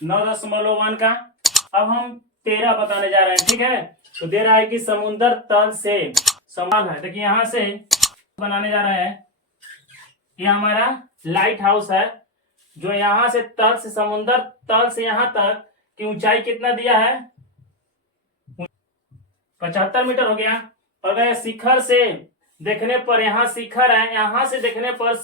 9.1 का। अब हम 13 बताने जा रहे हैं, ठीक है। तो दे रहा है कि समुद्र तल से सवाल है, देखिए यहां से बनाने जा रहे हैं। ये हमारा लाइट हाउस है, जो यहां से तल से समुद्र तल से यहां तक की ऊंचाई कितना दिया है, 75 मीटर हो गया। अगर शिखर से देखने पर, यहाँ शिखर है, यहां से देखने पर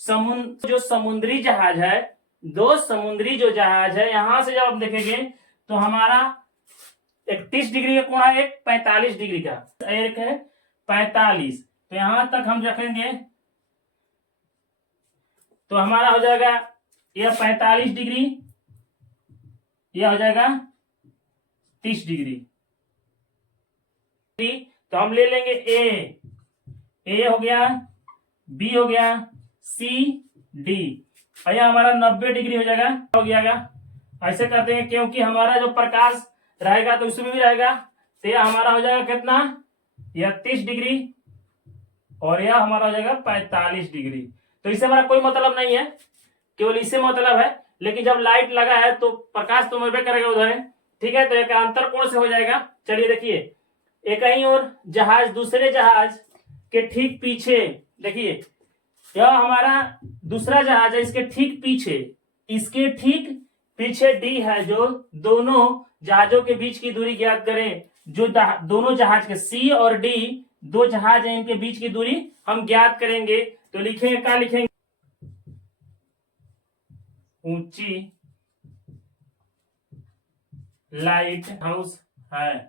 समुद्र जो समुद्री जहाज है, दो समुद्री जो जहाज है, यहां से जब हम देखेंगे तो हमारा एक 30 डिग्री का कोण है, एक 45 डिग्री का, एक है 45। तो यहां तक हम रखेंगे तो हमारा हो जाएगा यह 45 डिग्री, यह हो जाएगा 30 डिग्री। तो हम ले लेंगे ए हो गया, बी हो गया, सी डी, और यह हमारा 90 डिग्री हो जाएगा, हो गया। ऐसे कर देंगे क्योंकि हमारा जो प्रकाश रहेगा तो उसमें भी रहेगा, तो यह हमारा हो जाएगा कितना, यह 30 डिग्री और यह हमारा हो जाएगा 45 डिग्री। तो इससे हमारा कोई मतलब नहीं है, केवल इससे मतलब है, लेकिन जब लाइट लगा है तो प्रकाश तो मरबे करेगा उधर, ठीक है। तो एक अंतर कोण से हो जाएगा। चलिए देखिए, एक कहीं और जहाज, दूसरे जहाज के ठीक पीछे देखिए, यह हमारा दूसरा जहाज है, इसके ठीक पीछे, इसके ठीक पीछे डी है। जो दोनों जहाजों के बीच की दूरी ज्ञात करें, जो दोनों जहाज के सी और डी दो जहाज हैं, इनके बीच की दूरी हम ज्ञात करेंगे। तो लिखेंगे, क्या लिखेंगे, ऊंची लाइट हाउस है।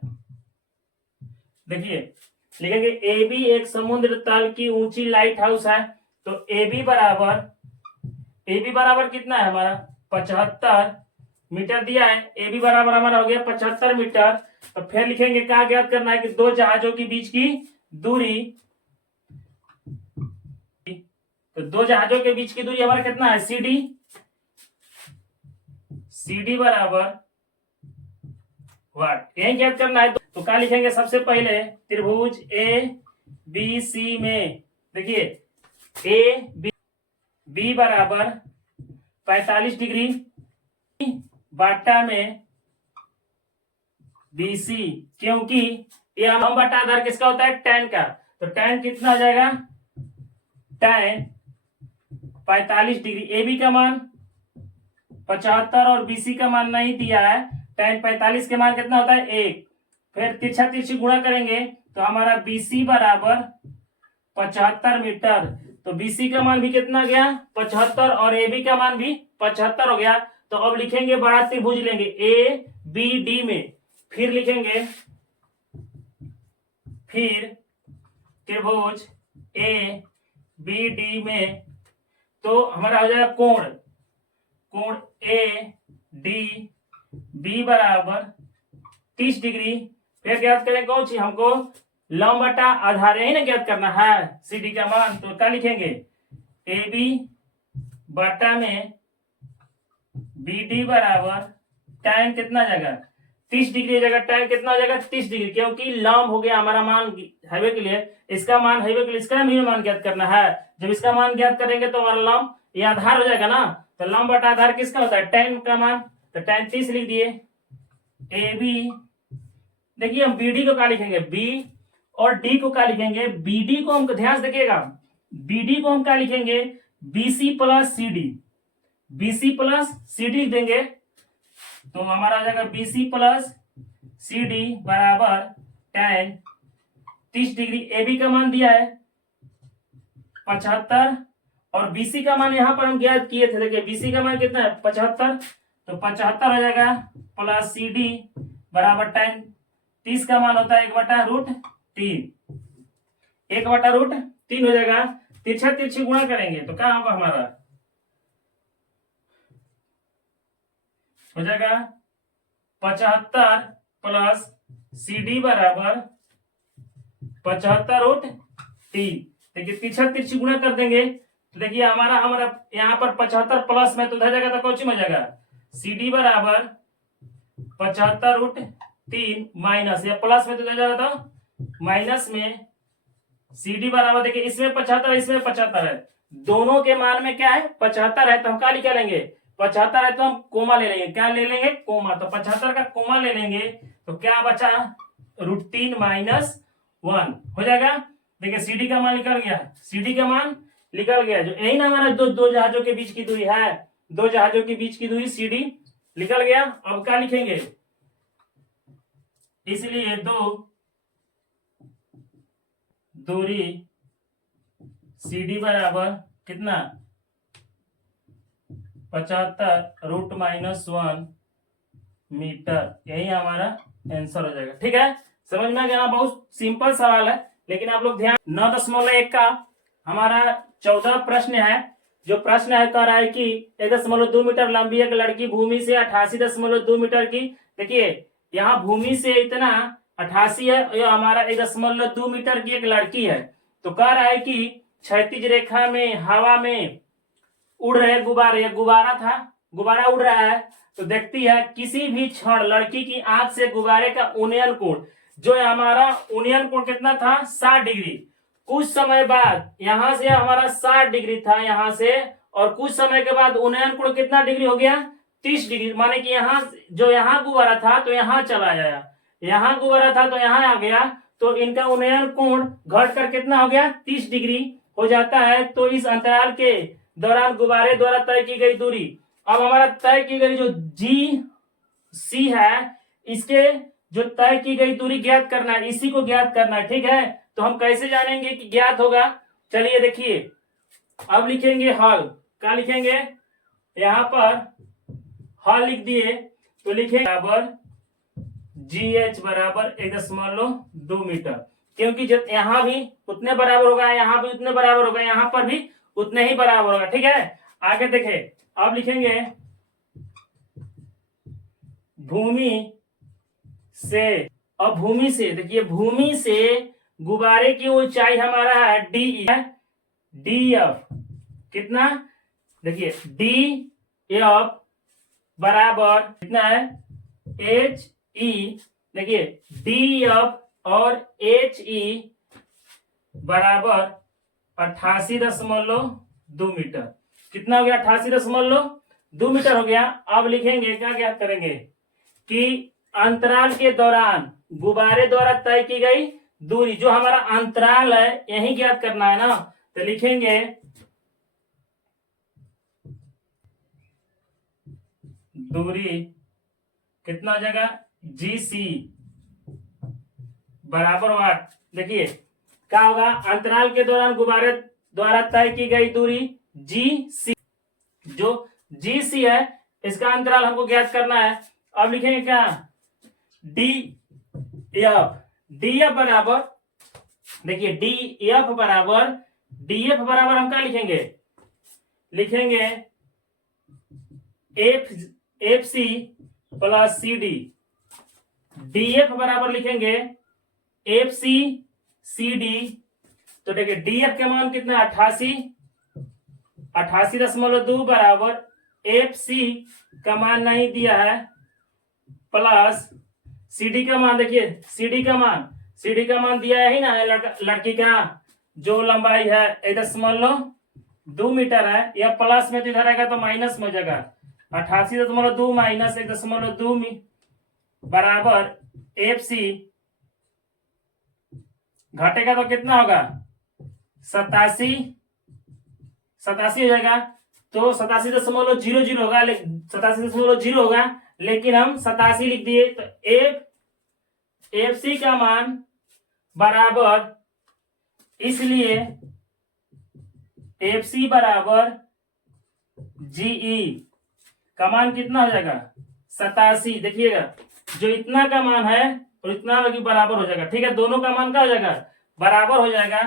देखिए लिखेंगे ए बी एक समुद्र तल की ऊंची लाइट हाउस है। तो ए बी बराबर कितना है हमारा, 75 मीटर दिया है। ए बी बराबर हमारा हो गया 75 मीटर। तो फिर लिखेंगे, क्या ज्ञात करना है कि दो जहाजों के बीच की दूरी, तो दो जहाजों के बीच की दूरी हमारा कितना है, सी डी बराबर वाट, यही ज्ञात करना है। तो क्या लिखेंगे, सबसे पहले त्रिभुज ए बी सी में देखिए ए बी बराबर 45 डिग्री बाटा में बीसी, क्योंकि ये हम बटा आधार किसका होता है, टैन का। तो टैन कितना हो जाएगा, टैन 45 डिग्री, ए बी का मान 75 और बीसी का मान नहीं दिया है। टैन 45 के मान कितना होता है, 1। फिर तिरछा तिरछी गुणा करेंगे तो हमारा बीसी बराबर 75 मीटर। तो बीसी का मान भी कितना गया, 75, और ए बी का मान भी 75 हो गया। तो अब लिखेंगे, बड़ा त्रिभुज लेंगे ए बी डी में, फिर लिखेंगे, फिर त्रिभुज ए बी डी में, तो हमारा हो जाएगा कोण ए डी बी बराबर 30 डिग्री। फिर ज्ञात करें कौन सी, हमको लंब बटा आधार ही ना ज्ञात करना है, सी डी का मान। तो क्या लिखेंगे, ए बी बटा में बी डी बराबर टैन कितना जाएगा, 30 डिग्री जगह टैन कितना हो जाएगा, 30 डिग्री, क्योंकि लंब हो गया हमारा मान हाईवे के लिए, इसका मान हाईवे के लिए, इसका भी मान ज्ञात करना है। जब इसका मान ज्ञात करेंगे तो हमारा लंब ये आधार हो जाएगा ना। तो लंब बटा आधार किसका होता है, टैन का मान। तो टैन 30 लिख दिए। ए बी, देखिए हम बी डी को क्या लिखेंगे, बी और डी को क्या लिखेंगे, बी डी को हम ध्यान से देखिएगा, बी डी को हम क्या लिखेंगे, BC plus C D, BC plus C D देंगे। तो हमारा आ जाएगा बीसी प्लस सी डी बराबर टैन 30 डिग्री। ए बी का मान दिया है 75 और बीसी का मान यहां पर हम ज्ञात किए थे, देखिए बीसी का मान कितना है, 75। तो 75 हो जाएगा प्लस सी डी बराबर टैन 30 का मान होता है 1/√3, 1/√3 हो जाएगा। तिरछा तिरछी गुणा करेंगे तो क्या होगा, हमारा हो जाएगा 75 प्लस सी डी बराबर 75√3। देखिए तिरछा तिरछी गुणा कर देंगे तो देखिए हमारा यहाँ पर 75 प्लस में तो उधर जाएगा तो कौन सी में जाएगा, सी डी बराबर 75√3 माइनस, या प्लस में तो जाएगा तो माइनस में सी डी बराबर, देखिए इसमें 75 इसमें 75 है, दोनों के मान में क्या है 75 है। तो हम क्या लिख लेंगे, 75 है तो हम कोमा ले लेंगे, क्या ले लेंगे, कोमा। तो 75 का कोमा ले लेंगे तो क्या बचा, √3 - 1 हो जाएगा। देखिए सीडी का मान निकल गया, सीडी का मान निकल गया, जो यही ना हमारा दो जहाजों के बीच की दूरी है, दो जहाजों के बीच की दूरी सीडी निकल गया। अब क्या लिखेंगे, इसलिए दूरी सीडी बराबर कितना, 75 √-1 मीटर, यही हमारा आंसर हो जाएगा। ठीक है, समझ में आ गया, बहुत सिंपल सवाल है, लेकिन आप लोग ध्यान। 9.1 का हमारा 14 प्रश्न है। जो प्रश्न है कह रहा है कि 1.2 मीटर लंबी एक लड़की भूमि से 88.2 मीटर की, देखिए यहाँ भूमि से इतना 88 है, यह हमारा 1.2 मीटर की एक लड़की है। तो कह रहा है कि क्षैतिज रेखा में हवा में उड़ रहे गुब्बारे, गुब्बारा था, गुब्बारा उड़ रहा है, तो देखती है किसी भी क्षण लड़की की आंख से गुब्बारे का उन्नयन कोण, जो है हमारा उन्नयन कोण कितना था, 60 डिग्री। कुछ समय बाद यहां से हमारा 60 डिग्री था यहां से, और कुछ समय के बाद उन्नयन कोण कितना डिग्री हो गया, 30 डिग्री। माने कि यहाँ जो यहाँ गुब्बारा था तो यहाँ चला गया, यहाँ गुब्बारा था तो यहाँ आ गया, तो इनका उन्नयन कोण घट कर कितना हो गया, 30 डिग्री हो जाता है। तो इस अंतराल के दौरान गुब्बारे द्वारा तय की गई दूरी, अब हमारा तय की गई जो जी सी है, इसके जो तय की गई दूरी ज्ञात करना है, इसी को ज्ञात करना है। ठीक है, तो हम कैसे जानेंगे कि ज्ञात होगा, चलिए देखिए, अब लिखेंगे हल, क्या लिखेंगे, यहां पर हल लिख दिए, तो लिखेंगे बराबर GH बराबर 1.2 मीटर, क्योंकि जब यहाँ भी उतने बराबर होगा, यहाँ भी उतने बराबर होगा, यहाँ पर भी उतने ही बराबर होगा। ठीक है, आगे देखें, अब लिखेंगे भूमि से, अब भूमि से देखिए, भूमि से गुब्बारे की ऊंचाई हमारा है DF कितना, देखिए DF बराबर कितना है, HE, देखिए DF और HE बराबर 88.2 मीटर, कितना हो गया, 88.2 मीटर हो गया। अब लिखेंगे, क्या ज्ञात करेंगे कि अंतराल के दौरान गुब्बारे द्वारा तय की गई दूरी, जो हमारा अंतराल है यही ज्ञात करना है ना, तो लिखेंगे दूरी कितना हो जाएगा, GC बराबर होगा, देखिए क्या होगा, अंतराल के दौरान गुब्बारे द्वारा तय की गई दूरी GC, जो GC है इसका अंतराल हमको ज्ञात करना है। अब लिखेंगे क्या, DF बराबर, देखिए DF बराबर हम क्या लिखेंगे, FC प्लस CD, DF बराबर लिखेंगे FC CD, तो देखिए DF का मान कितना, 88.2 बराबर FC का मान नहीं दिया है, प्लस CD का मान, देखिए CD का मान दिया है ही ना, लड़की का जो लंबाई है 1.2 मीटर है, यह प्लस में तो इधर आएगा तो माइनस में हो जाएगा, 88.2 माइनस 1.2 बराबर FC, घटेगा तो कितना होगा, 87 हो जाएगा, तो 87.00 होगा, 87.0 होगा, लेकिन हम 87 लिख दिए, तो FC का मान बराबर, इसलिए FC बराबर GE का मान कितना हो जाएगा, 87, देखिएगा जो इतना का मान है और इतना बराबर हो जाएगा। ठीक है, दोनों का मान क्या हो जाएगा, बराबर हो जाएगा।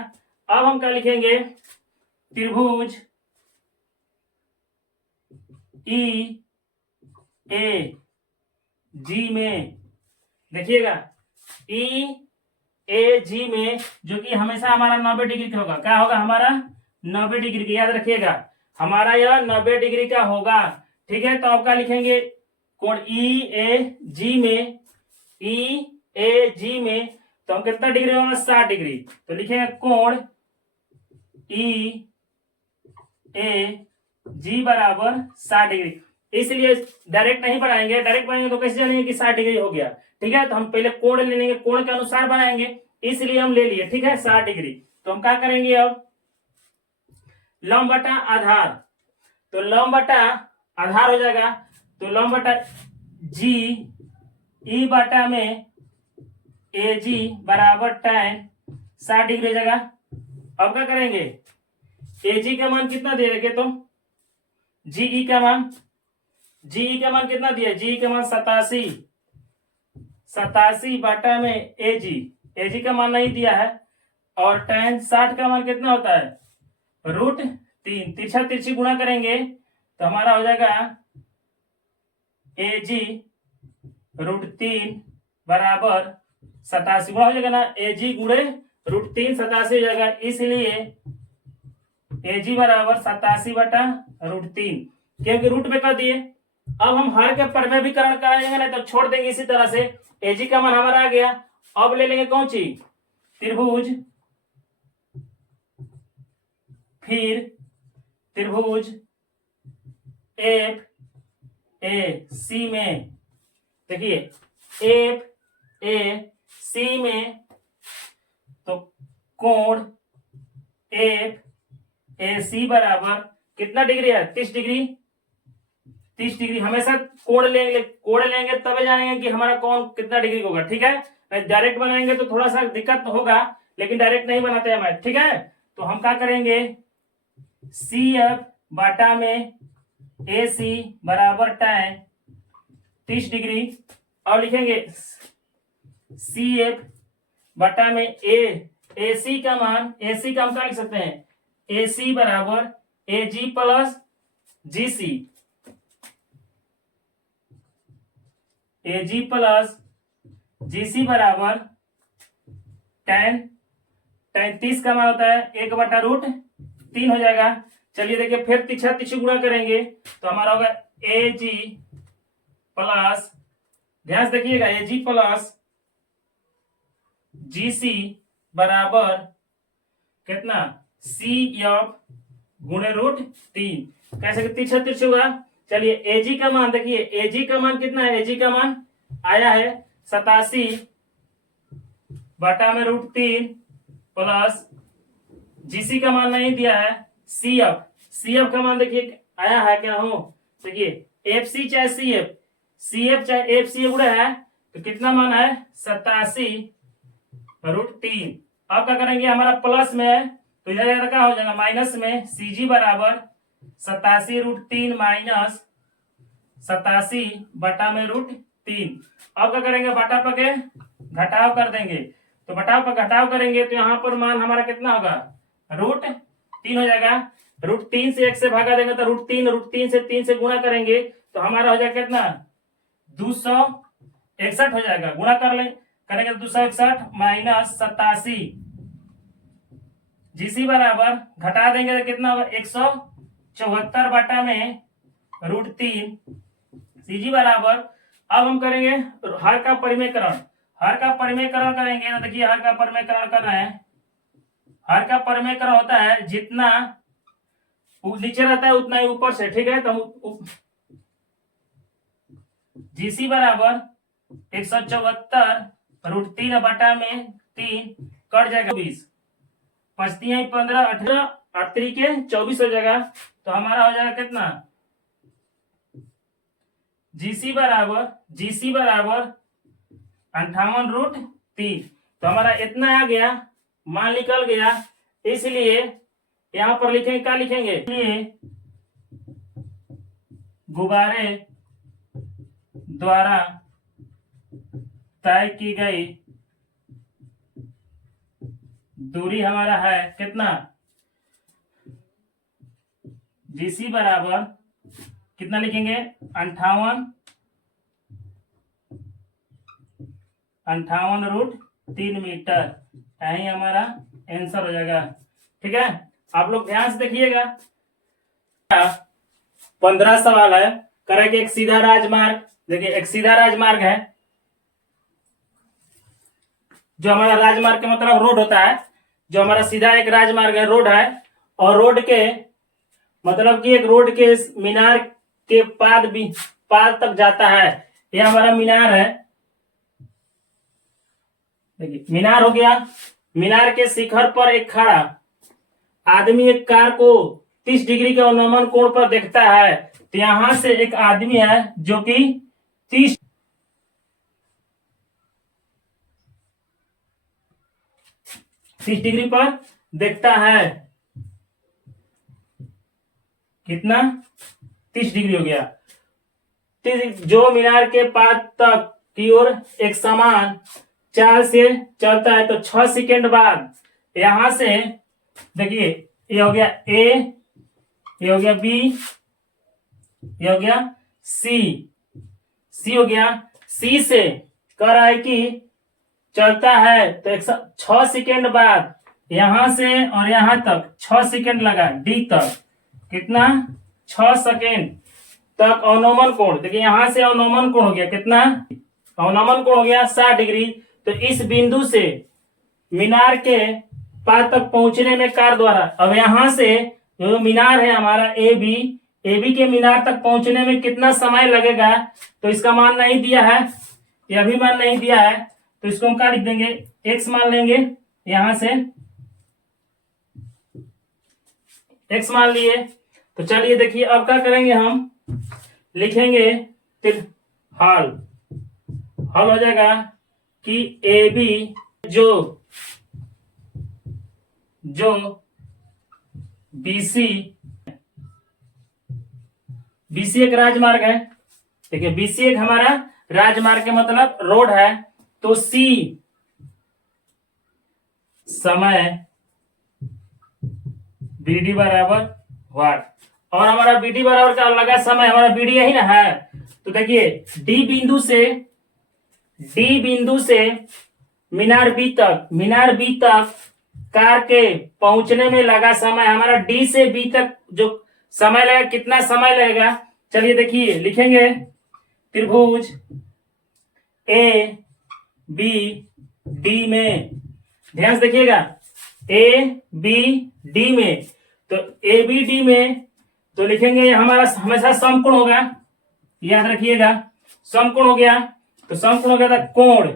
अब हम क्या लिखेंगे, त्रिभुज EAG में, देखिएगा EAG में, जो कि हमेशा हमारा 90 डिग्री का होगा, क्या होगा हमारा 90 डिग्री का, याद रखिएगा हमारा यह 90 डिग्री का होगा। ठीक है, तो आप क्या लिखेंगे, कोण EAG में तो हम कितना डिग्री होगा, 60 डिग्री, तो लिखेंगे कोण EAG बराबर 60 डिग्री। इसलिए डायरेक्ट नहीं बनाएंगे। डायरेक्ट बनाएंगे तो कैसे जानेंगे कि 60 डिग्री हो गया। ठीक है, तो हम पहले कोण ले लेंगे, कोण के अनुसार बनाएंगे, इसलिए हम ले लिए। ठीक है, 60 डिग्री। तो हम क्या करेंगे अब, लंब बटा आधार, तो लंब बटा आधार हो जाएगा, तो लंब बटा जी ई बटा में ए जी बराबर tan 60 डिग्री हो जाएगा। अब क्या करेंगे, ए जी का मान कितना दे रखे, तो जीई का मान, जीई का मान कितना दिया, जीई का मान 87 बटा में एजी का मान नहीं दिया है, और tan 60 का मान कितना होता है, √3। तिरछा तिरछी गुणा करेंगे तो हमारा हो जाएगा एजी √3 बराबर 87 गुणा हो जाएगा ना, एजी गुणे √3 87 हो जाएगा, इसलिए एजी बराबर 87 बटा √3, क्योंकि रूट में कर दिए। अब हम हर के परमेवीकरण कराएंगे ना, तो छोड़ देंगे इसी तरह से। एजी का मान हमारा आ गया। अब ले लेंगे कौन सी, त्रिभुज, फिर त्रिभुज एफ ए सी में, देखिए एफ ए सी में, तो कोण एफ ए सी बराबर कितना डिग्री है, 30 डिग्री। 30 डिग्री हमेशा कोण लेंगे तब जानेंगे कि हमारा कोण कितना डिग्री होगा। ठीक है, डायरेक्ट बनाएंगे तो थोड़ा सा दिक्कत होगा, लेकिन डायरेक्ट नहीं बनाते हमें। ठीक है, तो हम क्या करेंगे, सी एफ बाटा में ए सी बराबर tan 30 डिग्री, और लिखेंगे सी एफ बटा में ए सी का मान, ए सी का हम क्या लिख सकते हैं, ए सी बराबर ए जी प्लस जी सी, ए जी प्लस जी सी बराबर tan 30 का मान होता है 1/√3 हो जाएगा। चलिए देखिए, फिर तिरछा तिरछी गुणा करेंगे तो हमारा होगा ए जी प्लस, ध्यान से देखिएगा, ए जी प्लस जी सी बराबर कितना, सी एफ गुणे √3। कैसे तिरछा तिरछी होगा, चलिए एजी का मान देखिए, एजी का मान कितना है, एजी का मान आया है 87 बटा में √3 प्लस जीसी का मान नहीं दिया है, सीएफ का मान देखिए आया है क्या हो, देखिए एफ सी चाहे सीएफ चाहे एफ सी उड़ा है, तो कितना मान है 87 √3। अब क्या करेंगे, हमारा प्लस में है तो इधर क्या हो जाएगा, माइनस में सीजी बराबर 87 √3 माइनस 87 बटा में √3। अब क्या करेंगे, बटा पर के घटाव कर देंगे, तो बटाव पर घटाव करेंगे तो यहाँ पर मान हमारा कितना होगा, √3 हो जाएगा। √3 से 1 से भागा देंगे तो √3 से 3 से गुणा करेंगे तो हमारा हो जाएगा कितना, 261 हो जाएगा। गुणा करेंगे तो 261 माइनस 87 जीसी बराबर घटा देंगे तो कितना होगा, 174 बटा में √3 सीजी बराबर। अब हम करेंगे हर का परिमेयकरण, हर का परिमेयकरण करेंगे तो देखिए हर का परिमेयकरण कर रहे हैं, हर का परिमेयकरण होता है जितना नीचे रहता है उतना ही ऊपर से। ठीक है, तो जीसी बराबर 174 √3 बटा में 3 कट जाएगा 20, बचती है 15 18 8 के 24 हो जाएगा। तो हमारा हो जाएगा कितना, जीसी बराबर 58 √3। तो हमारा इतना आ गया, मान निकल गया, इसलिए यहां पर लिखेंगे, क्या लिखेंगे, इसलिए गुब्बारे द्वारा तय की गई दूरी हमारा है कितना, जीसी बराबर कितना लिखेंगे, 58 √3 मीटर, यही हमारा आंसर हो जाएगा। ठीक है, आप लोग ध्यान से देखिएगा। 15 सवाल है, करेंगे एक सीधा राजमार्ग, देखिए एक सीधा राजमार्ग है, जो हमारा राजमार्ग का मतलब रोड होता है, जो हमारा सीधा एक राजमार्ग है, रोड है, और रोड के मतलब कि एक रोड के मीनार के पाद तक जाता है। यह हमारा मीनार है। देखिए मीनार हो गया। मीनार के शिखर पर एक खड़ा आदमी एक कार को 30 डिग्री के अवनमन कोण पर देखता है। तो यहां से एक आदमी है जो कि 30 डिग्री पर देखता है। कितना? 30 डिग्री हो गया। जो मीनार के पाद तक की ओर एक समान चाल से चलता है। तो 6 सेकेंड बाद यहां से देखिए ये हो गया ए, ये हो गया बी, ये हो गया सी हो गया। सी से कह रहा है कि चलता है तो 6 सेकेंड बाद यहां से और यहां तक 6 सेकेंड लगा। डी तक कितना? 6 सेकेंड तक अवनमन कोण। देखिए यहां से अवनमन कोण हो गया कितना? अवनमन कोण हो गया 60 डिग्री। तो इस बिंदु से मीनार के पाद तक पहुंचने में कार द्वारा, अब यहां से जो मीनार है हमारा ए बी के मीनार तक पहुंचने में कितना समय लगेगा, तो इसका मान नहीं दिया है, यह भी मान नहीं दिया है। तो इसको हम क्या लिख देंगे? एक्स मान लेंगे। यहां से एक्स मान लिए। तो चलिए देखिए अब क्या करेंगे, हम लिखेंगे हल हो जाएगा कि ए बी जो बीसी एक राजमार्ग है। देखिए बीसी एक हमारा राजमार्ग के मतलब रोड है। तो सी समय बीडी बराबर वाट, और हमारा बीडी बराबर का लगा समय हमारा बीडी यही ना है। तो देखिए डी बिंदु से मीनार बी तक कार के पहुंचने में लगा समय हमारा डी से बी तक जो समय लगेगा, कितना समय लगेगा? चलिए देखिए लिखेंगे त्रिभुज ए बी डी में, ध्यान से देखिएगा ए बी डी में। तो ए बी डी में तो लिखेंगे हमारा हमेशा समकोण होगा, याद रखिएगा समकोण हो गया। तो समकोण हो गया था कोण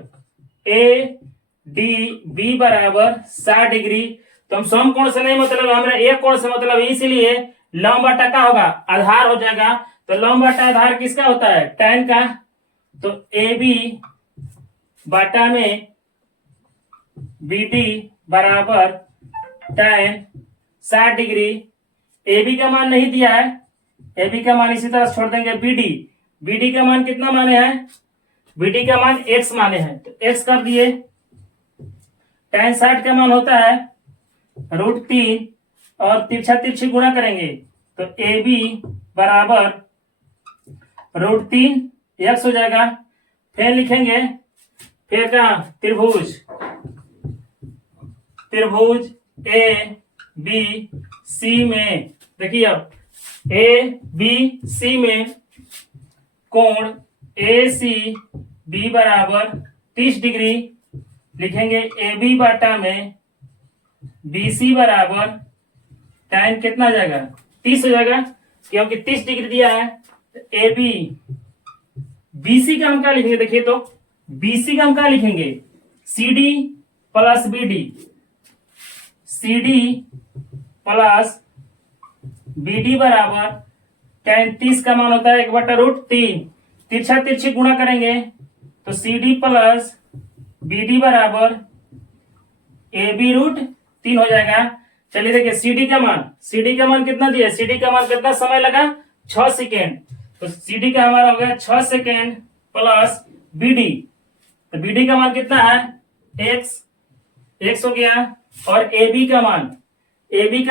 ए डी बी बराबर 60 डिग्री। तो हम समकोण से नहीं मतलब हमारा एक कोण से मतलब, इसलिए लंब बटा का होगा आधार हो जाएगा। तो लंब बटा आधार किसका होता है? tan का। तो ए बी बटा में बी डी बराबर tan 60 डिग्री। ए बी का मान नहीं दिया है, ए बी का मान इसी तरह छोड़ देंगे। बी डी का मान कितना माने हैं? बी डी का मान x माने हैं। तो x कर दिए। tan 60 का मान होता है √3 और तिरछा तिरछी गुणा करेंगे। तो ए बी बराबर √3 x हो जाएगा। फिर लिखेंगे, फिर क्या? त्रिभुज ए बी सी में, देखिए अब ए बी सी में कोण ए सी बी बराबर 30 डिग्री। लिखेंगे ए बी बटा में बी सी बराबर tan कितना आ जाएगा? 30 हो जाएगा, क्योंकि 30 डिग्री दिया है। ए बी बी सी का हम क्या लिखेंगे? देखिए तो बी सी का हम क्या लिखेंगे? C D plus B D, C D plus B D बराबर tan 30 का मान होता है 1/√3। तिरछा तिरछी गुणा करेंगे तो C D plus B D बराबर ए बी √3 हो जाएगा। चलिए देखिए सी डी का मान कितना दिया? सी डी का मान कितना समय लगा? 6 सेकेंड। तो सी डी का हमारा हो गया 6 सेकेंड प्लस बी डी। तो बी डी का मान कितना है? x हो गया। और ए बी का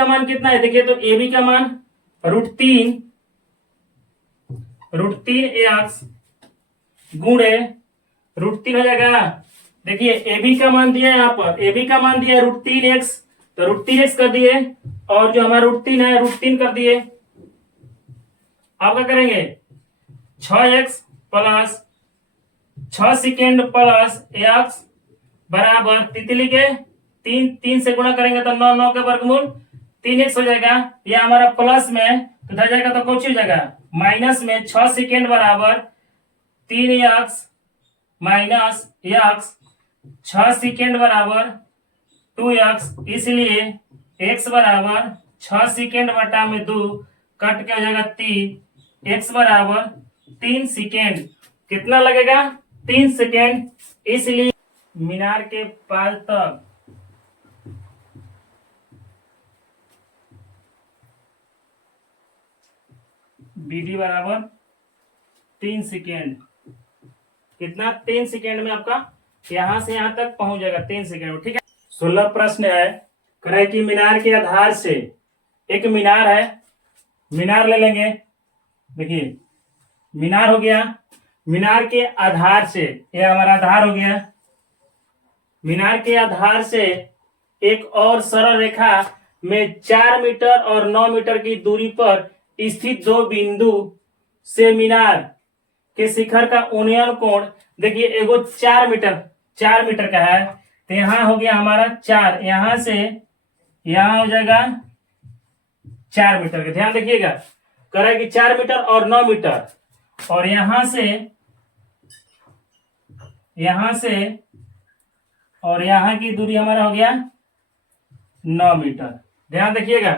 मान कितना है? देखिए तो ए बी का मान √3 x गुणे √3 हो जाएगा। देखिए ए बी का मान दिया है, यहाँ पर ए बी का मान दिया है √3x, तो √3x कर दिए, और जो हमारा √3 है √3 कर दिए। अब क्या करेंगे? 6x plus 6 second plus x बराबर तितली के 3 से गुणा करेंगे तो 9 के वर्गमूल 3x हो जाएगा। यह हमारा प्लस में तो इधर जाएगा तो कुछ हो जाएगा माइनस में 6 सेकेंड बराबर 3x माइनस x, 6 सेकेंड बराबर 2x, इसलिए x बराबर 6 सेकेंड बटा में 2 कट के हो जाएगा 3, x बराबर 3 सेकेंड। कितना लगेगा? 3 सेकेंड। इसलिए मीनार के पास तक BD बराबर 3 सेकेंड। कितना? 3 सेकेंड में आपका यहां से यहां तक पहुंच जाएगा 3 सेकेंड में। ठीक है। 16 प्रश्न है, कह रहा है कि मीनार के आधार से, एक मीनार है, मीनार ले लेंगे। देखिए मीनार हो गया, मीनार के आधार से, यह हमारा आधार हो गया। मीनार के आधार से एक और सरल रेखा में 4 मीटर और 9 मीटर की दूरी पर स्थित दो बिंदु से मीनार के शिखर का उन्नयन कोण, देखिए एगो 4 मीटर का है, तो यहां हो गया हमारा 4, यहां से यहां हो जाएगा 4 मीटर का। ध्यान देखिएगा, कह रहा है कि 4 मीटर और 9 मीटर, और यहां से और यहां की दूरी हमारा हो गया 9 मीटर। ध्यान देखिएगा,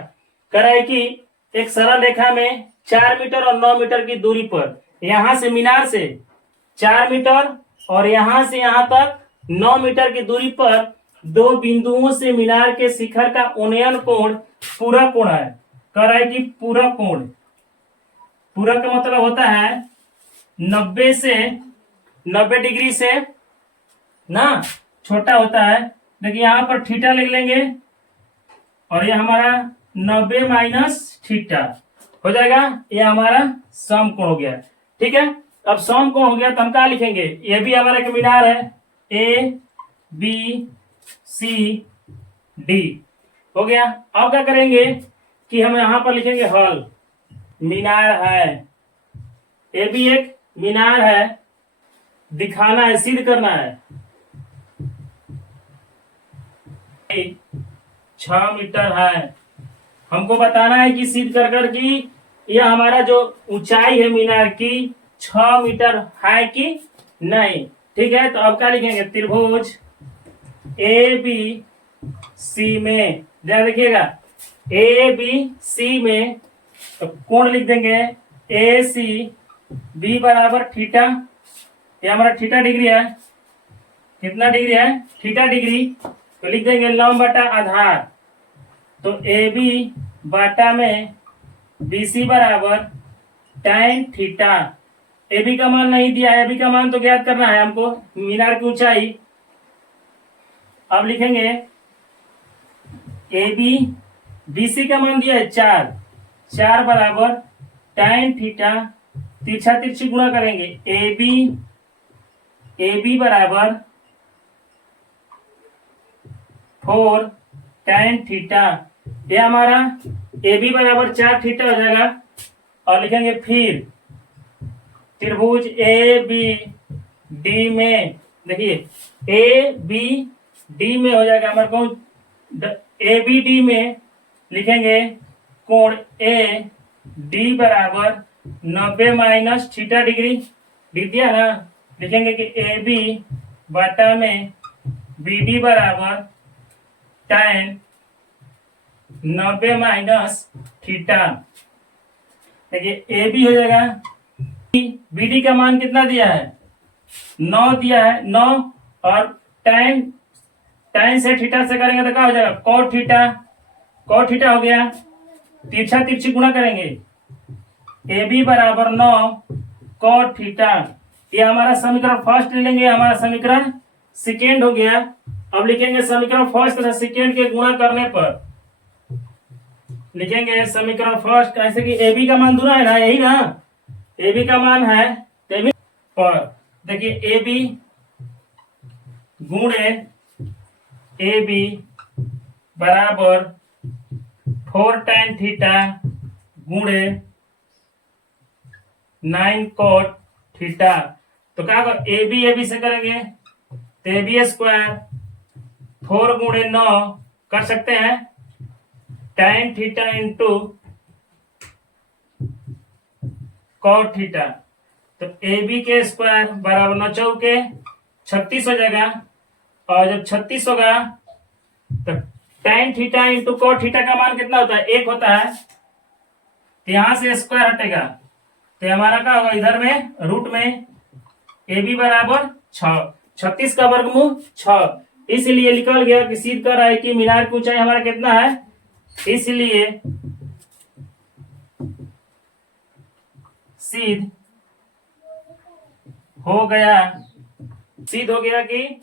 कह रहा है कि एक सरल रेखा में 4 मीटर और 9 मीटर की दूरी पर, यहां से मीनार से 4 मीटर और यहां से यहां तक 9 मीटर की दूरी पर दो बिंदुओं से मीनार के शिखर का उन्नयन कोण पूरक कोण है। कह रहा है कि पूरक कोण, पूरक का मतलब होता है 90 डिग्री से ना छोटा होता है। देखिए यहां पर थीटा लिख लेंगे और ये हमारा 90 माइनस थीटा हो जाएगा, ये हमारा समकोण हो गया। ठीक है, अब समकोण हो गया तो हम क्या लिखेंगे? ये भी हमारा एक मीनार है, ABCD हो गया। अब क्या करेंगे कि हम यहां पर लिखेंगे हल, मीनार है, ये भी एक मीनार है, दिखाना है, सिद्ध करना है। 6 मीटर है, हमको बताना है कि सिद्ध कर कि यह हमारा जो ऊंचाई है मीनार की 6 मीटर है कि नहीं। ठीक है, तो अब क्या लिखेंगे? त्रिभुज ABC में, ध्यान देखिएगा, ABC में तो कोण लिख देंगे ACB बराबर थीटा, ये हमारा थीटा डिग्री है। कितना डिग्री है? Theta degree. तो लिख देंगे लंब बटा आधार, तो AB बाटा में BC बराबर tan थीटा। AB का मान नहीं दिया है, AB का मान तो ज्ञात करना है हमको, मीनार की ऊंचाई। अब लिखेंगे AB, BC का मान दिया है 4 बराबर tan थीटा, तिरछा तिरछी गुणा करेंगे, AB बराबर 4 tan थीटा, ये हमारा AB बराबर 4 थीटा हो जाएगा। और लिखेंगे फिर त्रिभुज ABD में, देखिए ABD में हो जाएगा हमारे को, ABD में लिखेंगे कोण AD बराबर 90 माइनस थीटा डिग्री, लिख दिया ना। लिखेंगे कि AB बटा में BD बराबर tan 90 माइनस थीटा। देखिए AB हो जाएगा, BD का मान कितना दिया है? 9 दिया है, 9, और tan से थीटा से करेंगे तो क्या हो जाएगा? cot थीटा हो गया। तिरछा तिरछी गुणा करेंगे, AB बराबर 9 cot थीटा, ये हमारा समीकरण फर्स्ट ले लेंगे, हमारा समीकरण सेकेंड हो गया। अब लिखेंगे समीकरण फर्स्ट तथा सेकेंड के गुणा करने पर, लिखेंगे समीकरण फर्स्ट ऐसे कि AB का मान दूना है ना, यही ना, AB का मान है AB पर, देखिए AB गुणे AB बराबर 4 tan थीटा गुणे 9 cot थीटा। तो क्या AB से करेंगे तो AB स्क्वायर 4 गुणे 9 कर सकते हैं tan theta into cot theta. तो ए बी के स्क्वायर बराबर 9 चौके 36 हो जाएगा, और जब 36 होगा तो tan theta into cot theta का मान कितना होता है? 1 होता है। तो यहां से स्क्वायर हटेगा तो हमारा क्या होगा? इधर में रूट में ए बी बराबर 6, 36 का वर्गमूल 6, इसलिए निकल गया कि सिद्ध कर रहा है कि मीनार की ऊंचाई हमारा कितना है, इसलिए सिद्ध हो गया, सिद्ध हो गया कि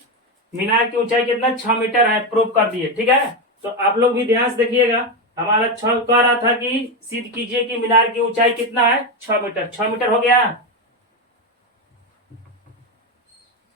मीनार की ऊंचाई कितना 6 मीटर है, प्रूफ कर दिए। ठीक है, तो आप लोग भी ध्यान से देखिएगा, हमारा 6 कह रहा था कि सिद्ध कीजिए कि मीनार की ऊंचाई कितना है, 6 मीटर। 6 मीटर हो गया।